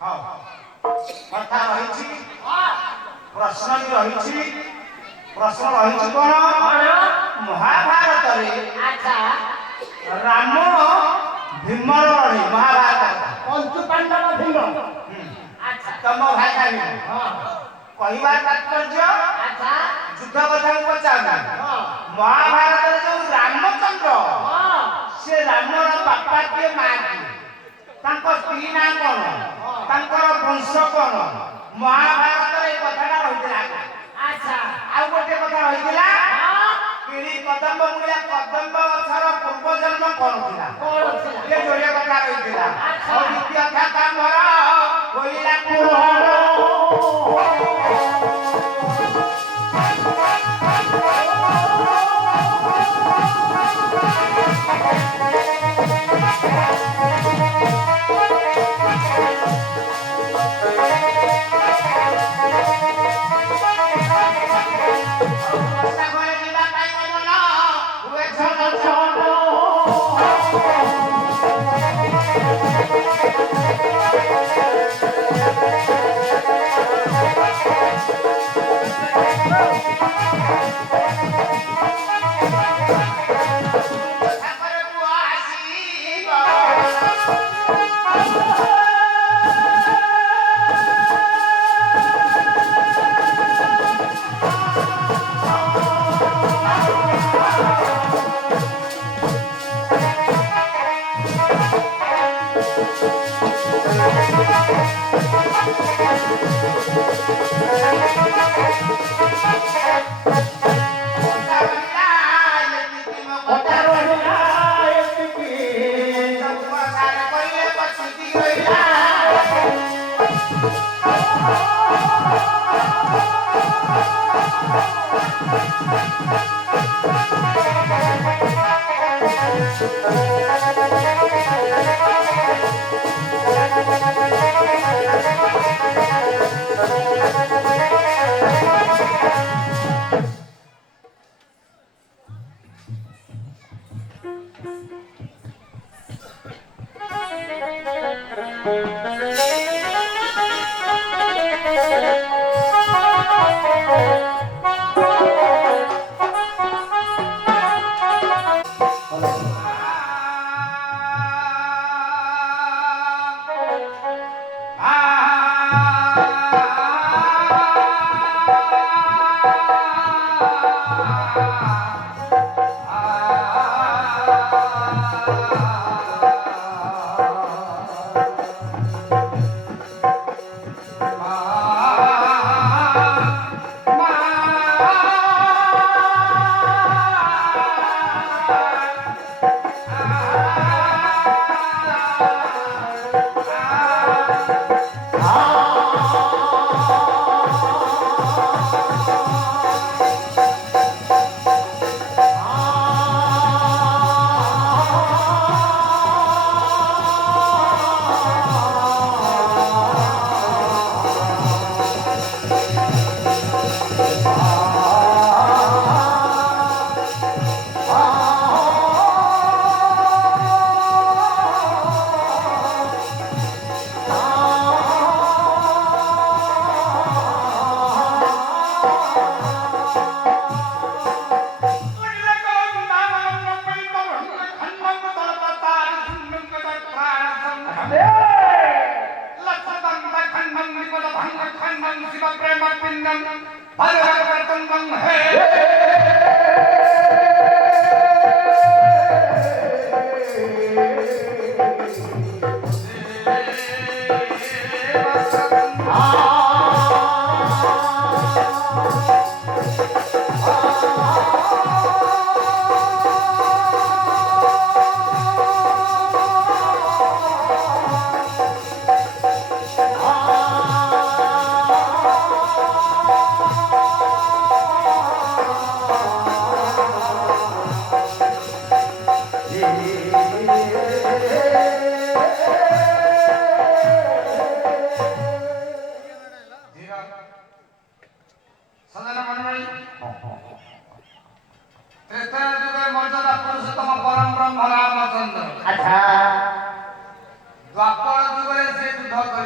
हाँ कथा रही प्रश्न भी रही प्रश्न रही कौन महाभारत राम भीमर लड़ी महाभारत पंचु पांडव भीम तम भाई भाई कहबार तात्पर्य युद्ध कथा पचार महाभारत जो रामचंद्र से रामर बापा किए माँ किए स्त्री ना कौन वंश कौन महाभारत कथा रही आ गोटे कथा रही किड़ी कदम्ब मूलिया कदम्ब गछर पूर्व जन्म कौन ये जोड़िया कथा रही और द्वितीय कथा मोर कोइला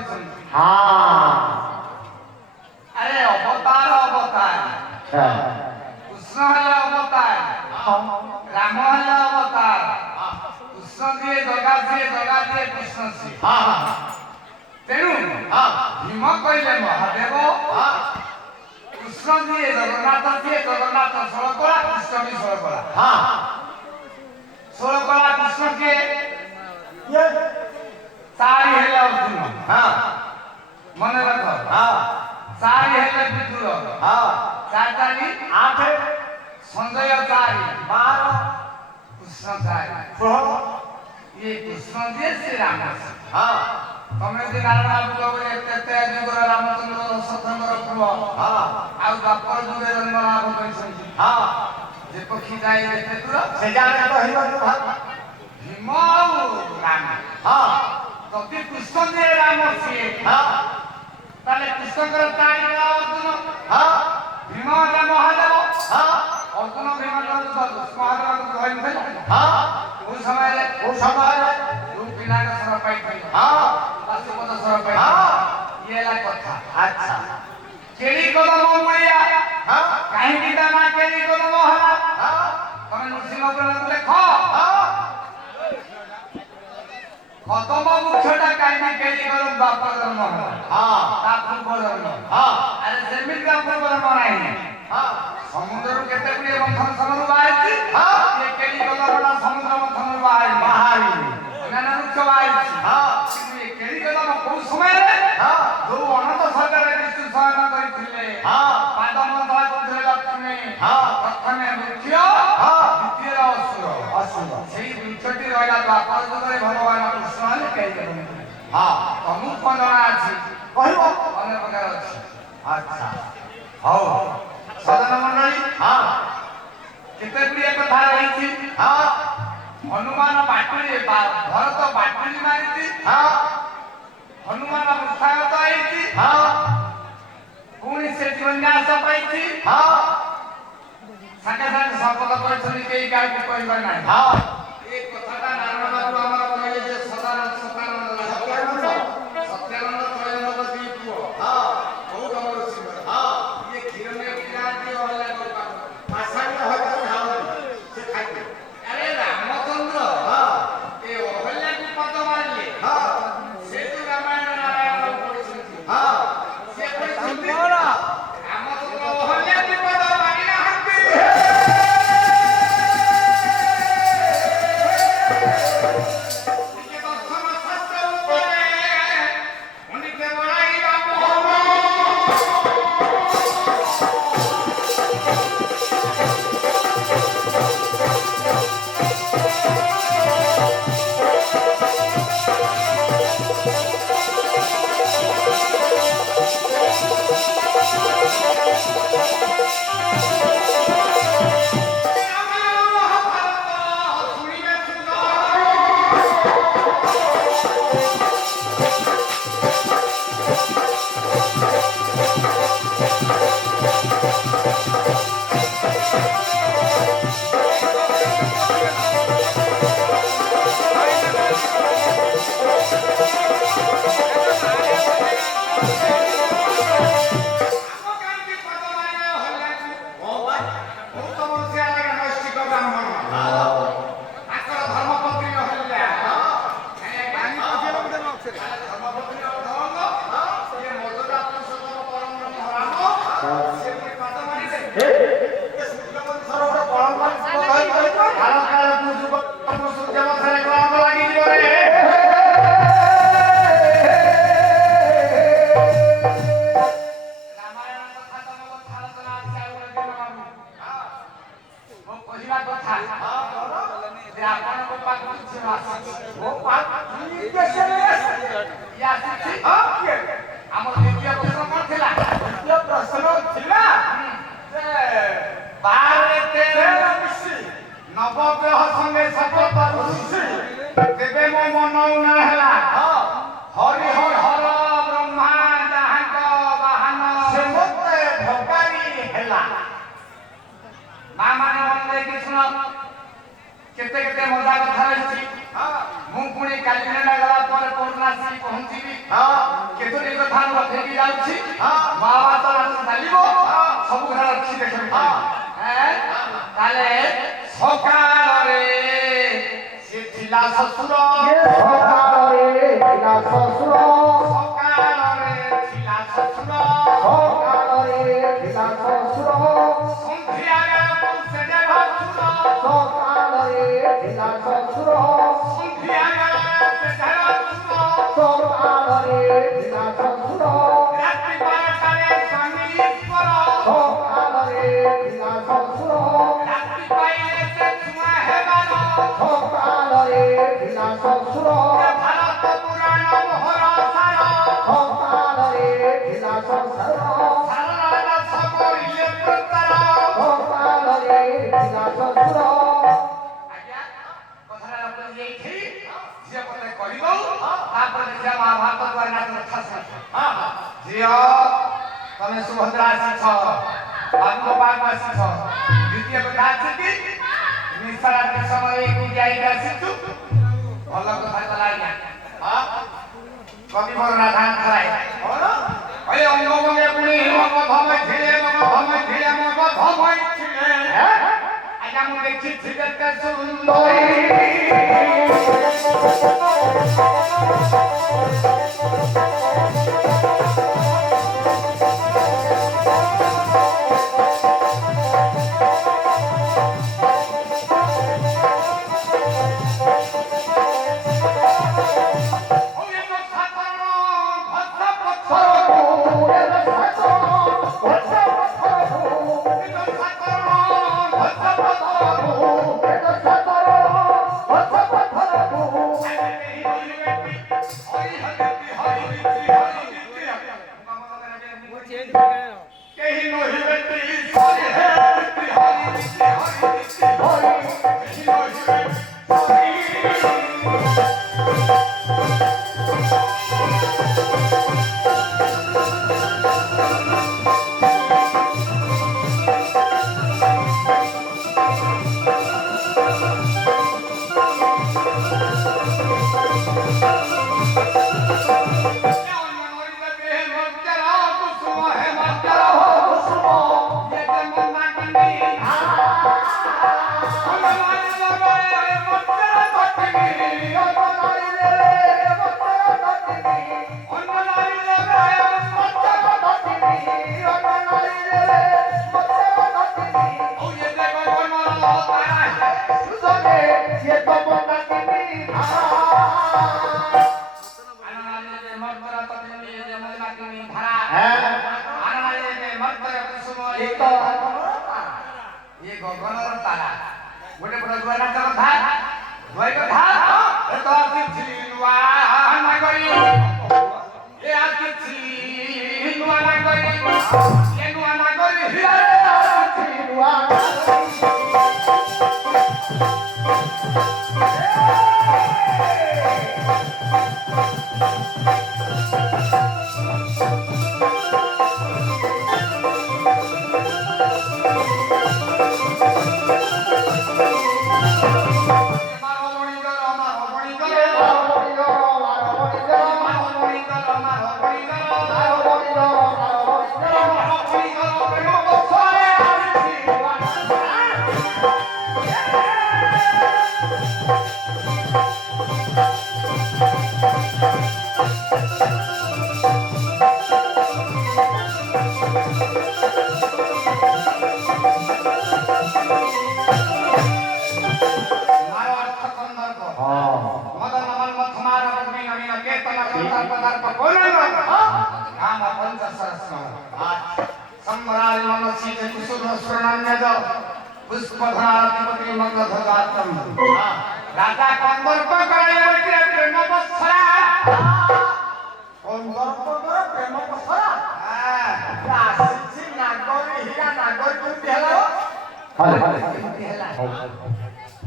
କରିଛନ୍ତି। ଆରେ ଅବତାର ଅବତାର କୃଷ୍ଣ ହେଲେ ଅବତାର ରାମ ହେଲେ ଅବତାର କୃଷ୍ଣ ଯିଏ ଜଗା ଯିଏ କୃଷ୍ଣ ସିଏ ତେଣୁ ଭୀମ କହିଲେ ମହାଦେବ କୃଷ୍ଣ ଯିଏ ଜଗନ୍ନାଥ ଷୋଳକଳା କୃଷ୍ଣ ବି ଷୋଳକଳା ଷୋଳକଳା କୃଷ୍ଣ କିଏ ଚାରି ହେଲେ ଅର୍ଜୁନ ମନେ ରଖ ଚାରି ହେଲେ ବିଦୁର ଚାରି ଚାରି 8 ସଞ୍ଜୟ 4 12 କୃଷ୍ଣ 4 16 ये कृष्ण जी श्री राम तमे जे नारायण बाबू एते जुगर रामचंद्र दशरथंकर पुओ आ द्वापर जुगे जन्म लाभ करिसंती जे पक्षी जाय एते दूर से जाने तो हिरो भीम राम जति कृष्ण जी राम सिए ताले कृष्णकर ताई अर्जुन भीम राम महादेव अर्जुन भीम महादेव धरि भेला उस समय जो बिना का सर पाई थी पाशुपत सर पाई ये ला कथा अच्छा केली कदम मुड़िया काहे की दाना केली कदम हला तमे नृसिंह पुराण लेखो कदम मुखटा काहे केली कदम बाप जन्म ता पूर्व जन्म अरे सेमित का पूर्व जन्म नहीं समुद्र केते गुडी मंथन समरु बायछि ये केली कदम समुद्र मंथन बाहरी नाना रुक्ष बाहरी ये केली कदम को समय रे जो अनंत सरकार विष्णु सहन करिथिले पादम मंथन करथिले लक्ष्मी प्रथमे मुख्य द्वितीय असुर सेही वृक्षटी रहला द्वापर जुगरे भगवान कृष्ण ने केली कदम तमु कोना अछि कहिबो अनेक प्रकार अछि अच्छा हौ सदन मंडली केते गुडी कथा रहिछि हनुमान बाटुली भरत बाटुली मारिछि हनुमान मुखागत आइछि पुणी से जीवन्यास पाइछि संगे संगे शपथ करछनि केई काहे कहबा नाही ए कथाटा नारायण बाबू हमर कहले जे सदानंद सत्यानंद त्रयनंद दी पुओ बहुत अमर सिंह ये खीर में गिराती होला पासा में होता से खाइते अरे रामचंद्र ए ओहल्ला की पद मारले से तो रामायण नारायण पढ़ी सुनती से पढ़ी सुनती रामचंद्र ओहल्ला की पद मारी ना हंती के दर्शन शास्त्र ऊपर उनके बड़ाई राम नवग्रह संगे शपथ तेबे मो मन उना हैला हरि हर हर ब्रह्मा जाहांक बाहन से मते भगारी हैला मां माने मन देखि सुन केते केते मजा कथा रहिछि मु पुणी काली गला पर पूर्णासी पहुंचीबी କଥା ମୁଁ ରଖେଇକି ଯାଉଛି ମହାଭାରତ ନାଚ ଚାଲିବ ସବୁ ଘର ଅଛି ଦେଖିବି ତାହେଲେ ସକାଳରେ ସେ ଥିଲା ଶ୍ୱଶୁର ସକାଳରେ ଥିଲା ଶ୍ୱଶୁର ସକାଳରେ ଥିଲା ଶ୍ୱଶୁର ସକାଳରେ ଥିଲା ଶ୍ୱଶୁର ସନ୍ଧ୍ୟା ବେଳକୁ ସେ ଯେ ଭାସୁର ସକାଳରେ ଥିଲା ଶ୍ୱଶୁର ସନ୍ଧ୍ୟା ବେଳେ ସେ ଯେ ଭାସୁର ସକାଳରେ ଥିଲା ଶ୍ୱଶୁର ରାତି 12টাରେ ସ୍ୱାମୀ ଈଶ୍ୱର ସକାଳରେ ଥିଲା ଶ୍ୱଶୁର ରାତି ପାଇଲେ ସେ ଛୁଆଁ ହେବାର ସକାଳରେ ଥିଲା ଶ୍ୱଶୁର ଭାରତ ପୁରାଣ ମୋହର ସାର ସକାଳରେ ଥିଲା ଶ୍ୱଶୁର ସାରର ଦାସ କରିଲେ ପ୍ରଚାର ସକାଳରେ ଥିଲା ଶ୍ୱଶୁର ଆଜ୍ଞା କଥାଟା ଆପଣ ଏଇଠି ଝିଅ କଥା କହିବ ତାପରେ ଦେଖିବା ମହାଭାରତ ଦ୍ୱାରା ନାଚ କଥା ଝିଅ ତମେ ସୁଭଦ୍ରା ଆସିଛ ବାବୁପାକୁ ଆସିଛ ଦ୍ୱିତୀୟ କଥା ଅଛି କି ନିଶାରାତ୍ରି ସମୟରେ ଏକୁଟିଆ ହେଇକି ଆସିଛୁ ଭଲ କଥା କଲା ଆଜ୍ଞା କବି ମୋର ରାଧା ଥାଏ ଅଏ ଅଙ୍ଗ ବଙ୍ଗେ ପୁଣି ମଗ ଧମେ ଥିଲେ ଆଜ୍ଞା ମୁଁ ଦେଖିଛି କେତେ ସୁନ୍ଦରୀ ये गगनर तारा गोटे बड़ दुआ नाच कथा दुआई कथा ए तो आसी नुआ नागरी ए आसी नुआ नागरी ए नुआ नागरी हिरे आसी नुआ राजा कंदर्प प्रेम बत्सरा कंदर्प प्रेम बत्सरा आसी नागरी हीरा नागरी केमती हेला केमती हेला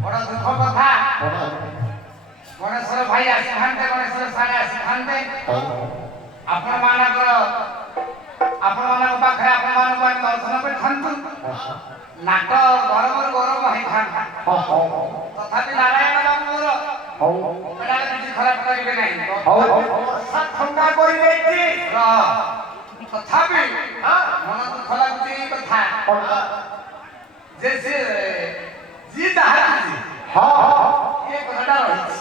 बड़ा दुख कथा गणेश्वर भाई आसी खानते गणेश्वर सारे आसी खानते आपण मानकर पाखरे आपण मान दर्शन पे खानतु नाट गरम गरम है खान तथापि नारायण बाबू मोर एटा किछि खराब करिवे नाही ठंडा करि देछि ତଥାପି ମନ ଦୁଃଖ ଲାଗୁଛି ଏଇ କଥା ଯେ ସେ ଯିଏ ଯାହା କିଛି ଏ କଥାଟା ରହିଛି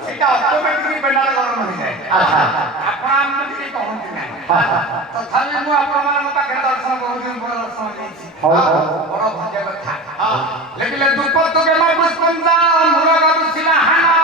ସେଇଟା ଅଟୋମେଟିକଲି ପେଣ୍ଡାଲ ଗରମ ହେଇଯାଏ ଆପଣ ଆମକୁ ଟିକେ କହନ୍ତି ନାହିଁ ତଥାପି ମୁଁ ଆପଣମାନଙ୍କ ପାଖରେ ଦର୍ଶନ କରୁଛି ମୋର ଦର୍ଶନ ଦେଇଛି ବଡ଼ ଭାଗ୍ୟ କଥା ଲେଖିଲେ ଦୁଃଖ ତୁ କେମା ପୁଷ୍ପଞ୍ଚା ମୂଳ ଥିଲା ହାନା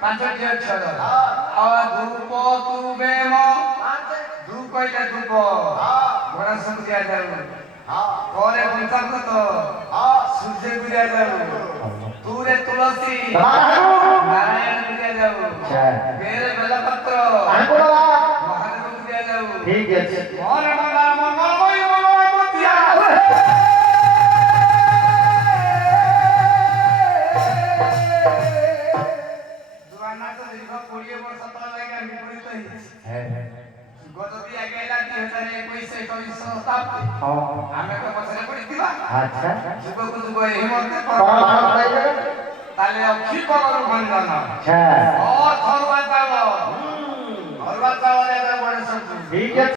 ପାଞ୍ଚଟି ଅକ୍ଷର ଧୂପ ତୁ ବେମ ଧୂପ କହିଲେ ଧୂପ ଗଣେଶକୁ ଦିଆଯାଉ ପରେ ପଞ୍ଚାମୃତ ସୂର୍ଯ୍ୟକୁ ଦିଆଯାଉ ତୁରେ ତୁଳସୀ ନାରାୟଣକୁ ଦିଆଯାଉ ବେରେ ବେଲପତ୍ର ମହାଦେବକୁ ଦିଆଯାଉ ଠିକ ଅଛି ପରେ ମଙ୍ଗଳମୟ ଦିଆଯାଉ ଦୀର୍ଘ 20 ବର୍ଷ ତଳ ଲାଗି ବିପରୀତ ହେଇଛି ଯଦି ଆଗେ ହେଲା 2021 ଶତାବ୍ଦୀ ଆମେ ତ ପଛରେ ପଡ଼ିଥିବା ଯୁଗକୁ ଯୁଗ ଏହି ମତେ ତାହେଲେ ଅକ୍ଷି ପଗରୁ ଭଞ୍ଜନ ଅରୁଆ ଚାଉଳ ଗଣେଶକୁ